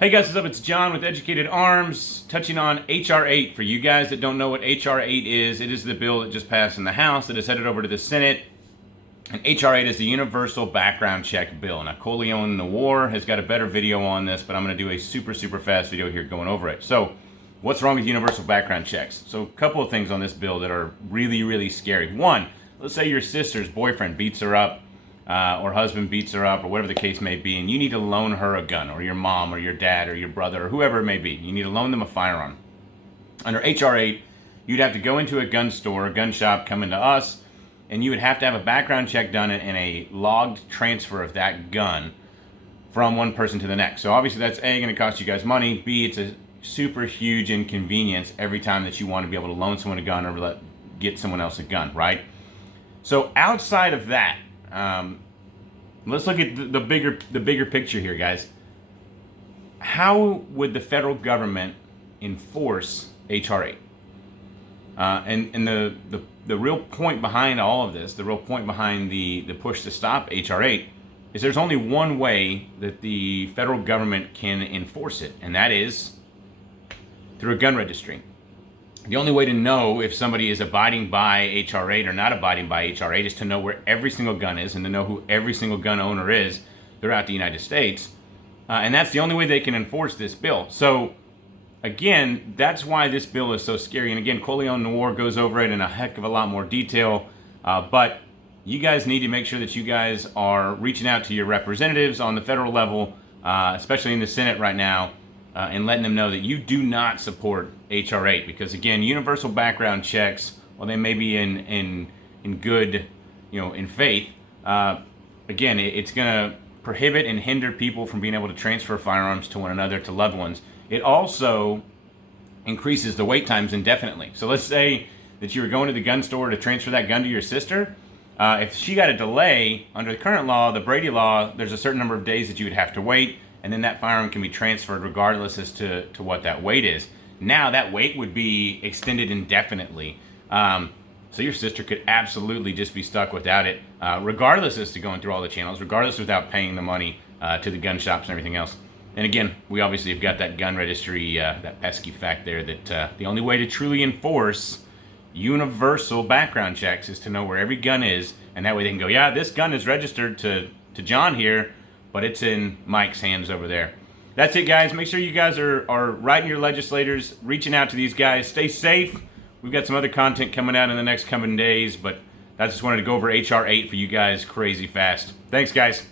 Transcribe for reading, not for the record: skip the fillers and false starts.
Hey guys, what's up? It's John with Educated Arms, touching on H.R. 8. For you guys that don't know what H.R. 8 is, it is the bill that just passed in the House that is headed over to the Senate. And H.R. 8 is the Universal Background Check Bill. Now, Coleon Noir has got a better video on this, but I'm going to do a super fast video here going over it. So, what's wrong with universal background checks? So, a couple of things on this bill that are really scary. One, let's say your sister's boyfriend beats her up, or husband beats her up, or whatever the case may be, and you need to loan her a gun, or your mom, or your dad, or your brother, or whoever it may be. You need to loan them a firearm. Under H.R. 8, you'd have to go into a gun store, a gun shop, come into us, and you would have to have a background check done and a logged transfer of that gun from one person to the next. So obviously that's A, going to cost you guys money, B, it's a super huge inconvenience every time that you want to be able to loan someone a gun or get someone else a gun, right? So outside of that, let's look at the bigger picture here, guys. How would the federal government enforce H.R. 8? And the real point behind all of this, the real point behind the push to stop H.R. 8, is there's only one way that the federal government can enforce it, and that is through a gun registry. The only way to know if somebody is abiding by H.R. 8 or not abiding by H.R. 8 is to know where every single gun is and to know who every single gun owner is throughout the United States. And that's the only way they can enforce this bill. So, again, that's why this bill is so scary. And again, Coleon Noir goes over it in a heck of a lot more detail. But you guys need to make sure that you guys are reaching out to your representatives on the federal level, especially in the Senate right now, and letting them know that you do not support H.R. 8, because again, universal background checks, while they may be in good, in faith, again, it's going to prohibit and hinder people from being able to transfer firearms to one another, to loved ones. It also increases the wait times indefinitely. So let's say that you were going to the gun store to transfer that gun to your sister. If she got a delay, under the current law, the Brady law, there's a certain number of days that you would have to wait, and then that firearm can be transferred regardless as to what that wait is. Now that wait would be extended indefinitely. So your sister could absolutely just be stuck without it, regardless as to going through all the channels, regardless without paying the money to the gun shops and everything else. And again, we obviously have got that gun registry, that pesky fact there that the only way to truly enforce universal background checks is to know where every gun is, and that way they can go, yeah, this gun is registered to John here, but it's in Mike's hands over there. That's it, guys. Make sure you guys are writing your legislators, reaching out to these guys. Stay safe. We've got some other content coming out in the next coming days, but I just wanted to go over H.R. 8 for you guys crazy fast. Thanks, guys.